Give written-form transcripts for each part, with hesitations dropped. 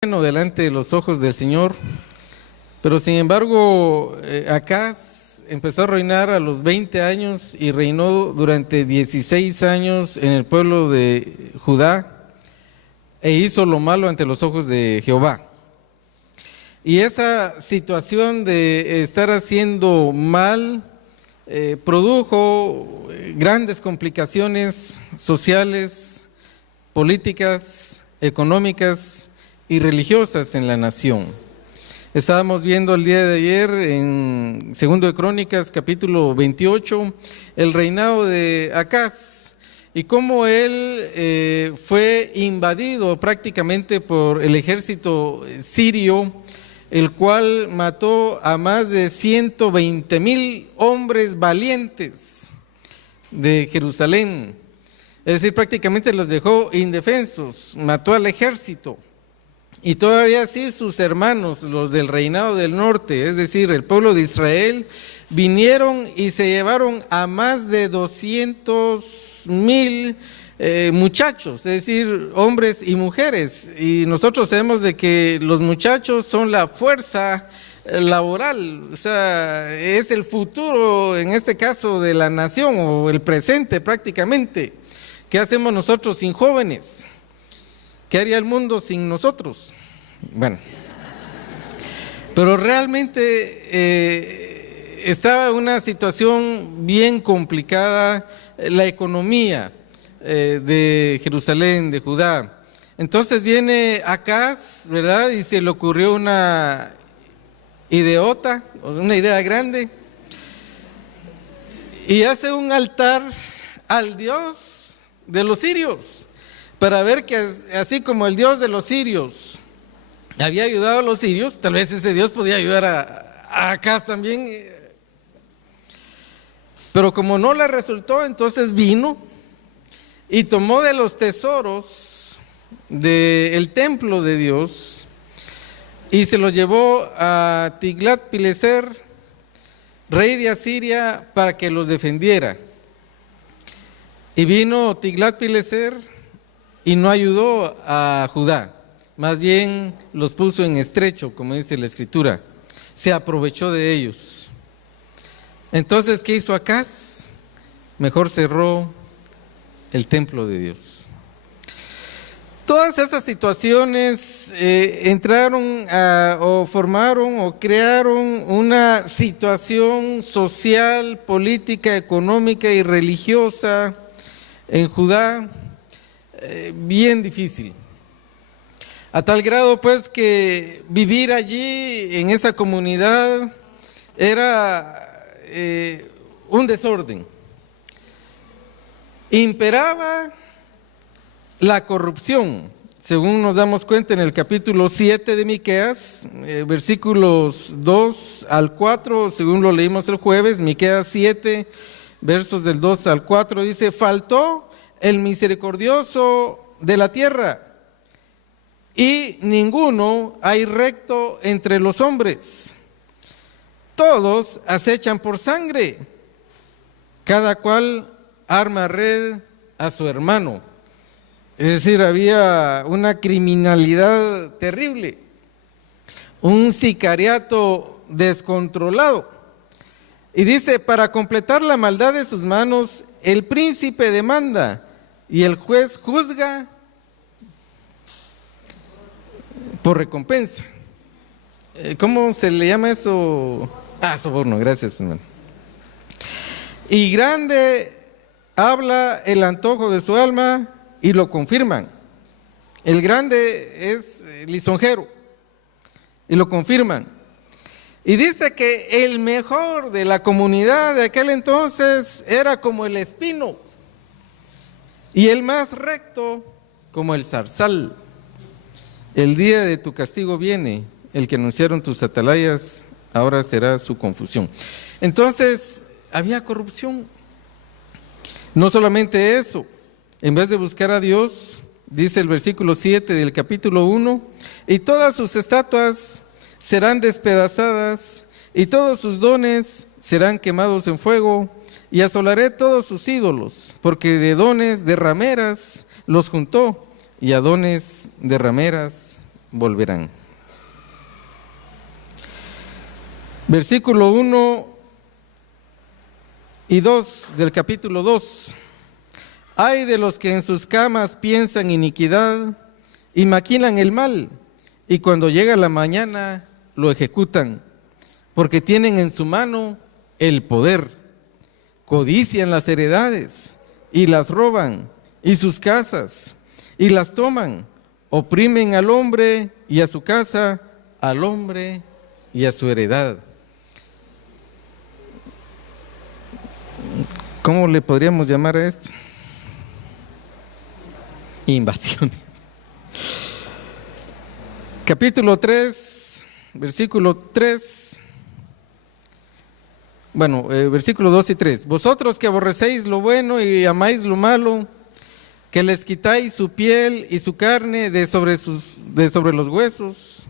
Bueno delante de los ojos del Señor, pero sin embargo Acaz empezó a reinar a los 20 años y reinó durante 16 años en el pueblo de Judá e hizo lo malo ante los ojos de Jehová. Y esa situación de estar haciendo mal produjo grandes complicaciones sociales, políticas, económicas y religiosas en la nación. Estábamos viendo el día de ayer en 2 de Crónicas, capítulo 28, el reinado de Acaz y cómo él fue invadido prácticamente por el ejército sirio, el cual mató a más de 120,000 hombres valientes de Jerusalén. Es decir, prácticamente los dejó indefensos, mató al ejército. Y todavía así sus hermanos, los del reinado del norte, es decir, el pueblo de Israel, vinieron y se llevaron a más de 200,000 muchachos, es decir, hombres y mujeres. Y nosotros sabemos de que los muchachos son la fuerza laboral, o sea, es el futuro, en este caso, de la nación, o el presente prácticamente. ¿Qué hacemos nosotros sin jóvenes? ¿Qué haría el mundo sin nosotros? Bueno, pero realmente estaba una situación bien complicada, la economía de Jerusalén, de Judá. Entonces viene Acaz, ¿verdad? Y se le ocurrió una ideota, una idea grande, y hace un altar al Dios de los sirios, para ver que así como el Dios de los sirios había ayudado a los sirios, tal vez ese Dios podía ayudar a Acaz también. Pero como no le resultó, entonces vino y tomó de los tesoros del templo de Dios y se los llevó a Tiglat-Pileser, rey de Asiria, para que los defendiera. Y vino Tiglat-Pileser y no ayudó a Judá, más bien los puso en estrecho, como dice la Escritura, se aprovechó de ellos. Entonces, ¿qué hizo Acaz? Mejor cerró el templo de Dios. Todas esas situaciones formaron o crearon una situación social, política, económica y religiosa en Judá, bien difícil, a tal grado pues que vivir allí en esa comunidad era un desorden. Imperaba la corrupción, según nos damos cuenta en el capítulo 7 de Miqueas, versículos 2 al 4, según lo leímos el jueves. Miqueas 7, versos del 2 al 4, dice: faltó el misericordioso de la tierra, y ninguno hay recto entre los hombres. Todos acechan por sangre, cada cual arma red a su hermano. Es decir, había una criminalidad terrible, un sicariato descontrolado. Y dice: para completar la maldad de sus manos, el príncipe demanda y el juez juzga por recompensa. ¿Cómo se le llama eso? Soborno, gracias, hermano. Y grande habla el antojo de su alma y lo confirman. El grande es lisonjero y lo confirman. Y dice que el mejor de la comunidad de aquel entonces era como el espino, y el más recto como el zarzal. El día de tu castigo viene, el que anunciaron tus atalayas, ahora será su confusión. Entonces, había corrupción. No solamente eso, en vez de buscar a Dios, dice el versículo 7 del capítulo 1, y todas sus estatuas serán despedazadas, y todos sus dones serán quemados en fuego, y asolaré todos sus ídolos, porque de dones de rameras los juntó, y a dones de rameras volverán. Versículo 1 y 2 del capítulo 2. Ay de los que en sus camas piensan iniquidad y maquinan el mal, y cuando llega la mañana lo ejecutan, porque tienen en su mano el poder. Codician las heredades y las roban, y sus casas, y las toman. Oprimen al hombre y a su casa, al hombre y a su heredad. ¿Cómo le podríamos llamar a esto? Invasión. Capítulo 3, versículo 3. Bueno, versículo 2 y 3. Vosotros que aborrecéis lo bueno y amáis lo malo, que les quitáis su piel y su carne de sobre los huesos,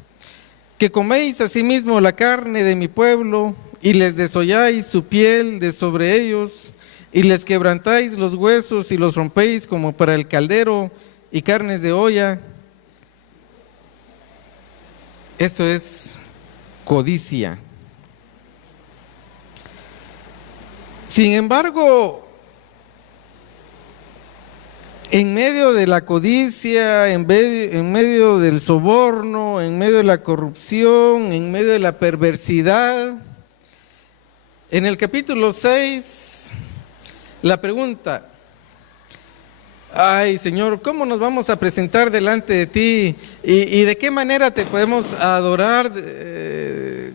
que coméis asimismo la carne de mi pueblo y les desolláis su piel de sobre ellos, y les quebrantáis los huesos y los rompéis como para el caldero y carnes de olla. Esto es codicia. Sin embargo, en medio de la codicia, en medio del soborno, en medio de la corrupción, en medio de la perversidad, en el capítulo 6, la pregunta: ay, Señor, ¿cómo nos vamos a presentar delante de ti? ¿Y de qué manera te podemos adorar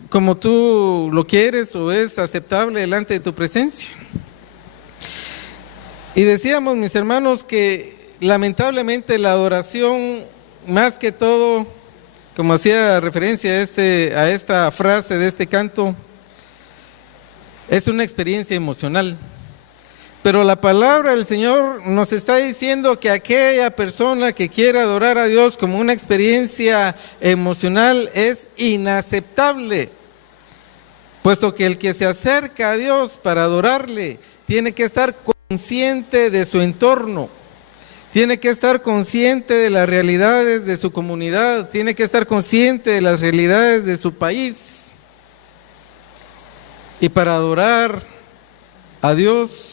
como tú lo quieres o es aceptable delante de tu presencia? Y decíamos, mis hermanos, que lamentablemente la adoración, más que todo, como hacía referencia a esta frase de este canto, es una experiencia emocional. Pero la palabra del Señor nos está diciendo que aquella persona que quiera adorar a Dios como una experiencia emocional es inaceptable, puesto que el que se acerca a Dios para adorarle tiene que estar consciente de su entorno, tiene que estar consciente de las realidades de su comunidad, tiene que estar consciente de las realidades de su país. Y para adorar a Dios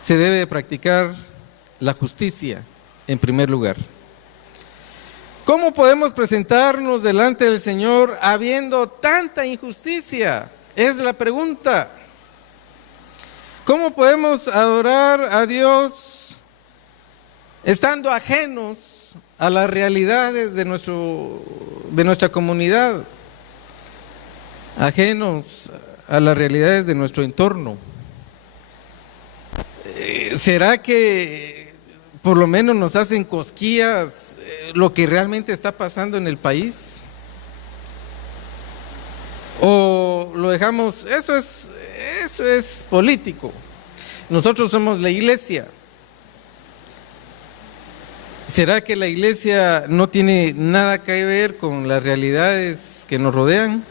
se debe practicar la justicia en primer lugar. ¿Cómo podemos presentarnos delante del Señor habiendo tanta injusticia? Es la pregunta. ¿Cómo podemos adorar a Dios estando ajenos a las realidades de nuestra comunidad? Ajenos a las realidades de nuestro entorno. ¿Será que por lo menos nos hacen cosquillas lo que realmente está pasando en el país? ¿O lo dejamos? Eso es político. Nosotros somos la iglesia. ¿Será que la iglesia no tiene nada que ver con las realidades que nos rodean?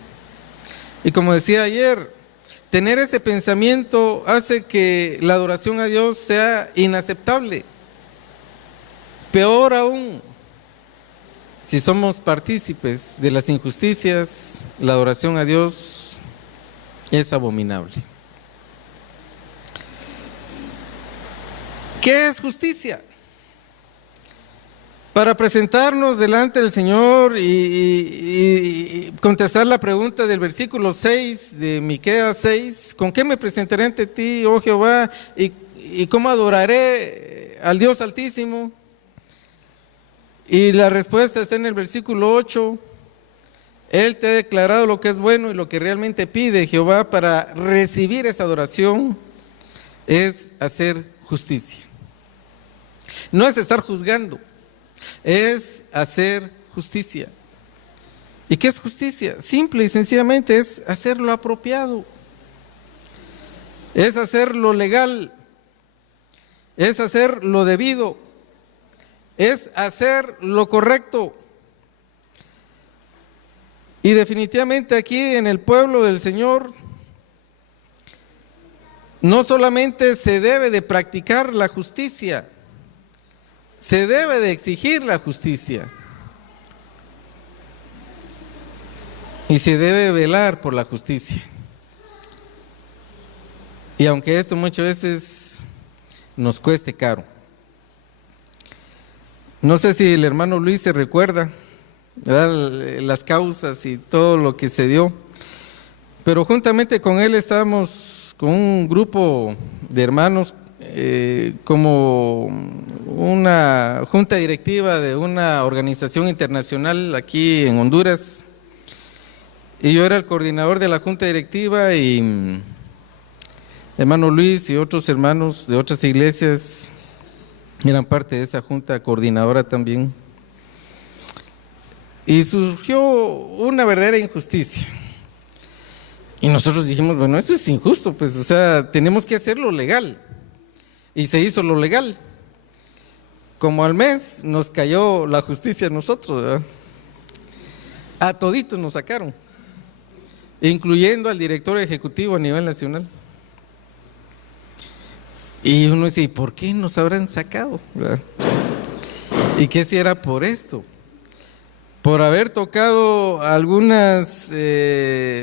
Y como decía ayer, tener ese pensamiento hace que la adoración a Dios sea inaceptable. Peor aún, si somos partícipes de las injusticias, la adoración a Dios es abominable. ¿Qué es justicia? Para presentarnos delante del Señor y contestar la pregunta del versículo 6 de Miqueas 6, ¿con qué me presentaré ante ti, oh Jehová, y cómo adoraré al Dios Altísimo? Y la respuesta está en el versículo 8. Él te ha declarado lo que es bueno, y lo que realmente pide Jehová para recibir esa adoración es hacer justicia. No es estar juzgando, es hacer justicia. ¿Y qué es justicia? Simple y sencillamente es hacer lo apropiado, es hacer lo legal, es hacer lo debido, es hacer lo correcto. Y definitivamente aquí en el pueblo del Señor no solamente se debe de practicar la justicia, se debe de exigir la justicia. y se debe velar por la justicia. Y aunque esto muchas veces nos cueste caro. No sé si el hermano Luis se recuerda, ¿verdad?, las causas y todo lo que se dio, pero juntamente con él estábamos con un grupo de hermanos como una junta directiva de una organización internacional aquí en Honduras, y yo era el coordinador de la junta directiva, y hermano Luis y otros hermanos de otras iglesias eran parte de esa junta coordinadora también. Y surgió una verdadera injusticia. Y nosotros dijimos, bueno, eso es injusto, pues, o sea, tenemos que hacerlo legal. Y se hizo lo legal. Como al mes nos cayó la justicia a nosotros, ¿verdad? A toditos nos sacaron, incluyendo al director ejecutivo a nivel nacional. Y uno dice, ¿y por qué nos habrán sacado?, ¿verdad? ¿Y qué si era por esto? Por haber tocado algunas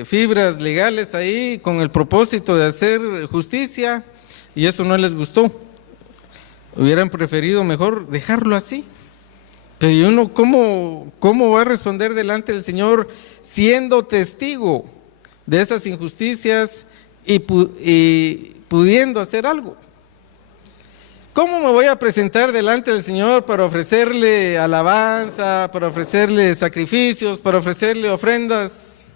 fibras legales ahí con el propósito de hacer justicia, y eso no les gustó. Hubieran preferido mejor dejarlo así. Pero ¿y uno cómo va a responder delante del Señor siendo testigo de esas injusticias y pudiendo hacer algo? ¿Cómo me voy a presentar delante del Señor para ofrecerle alabanza, para ofrecerle sacrificios, para ofrecerle ofrendas,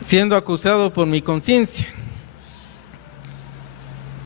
siendo acusado por mi conciencia?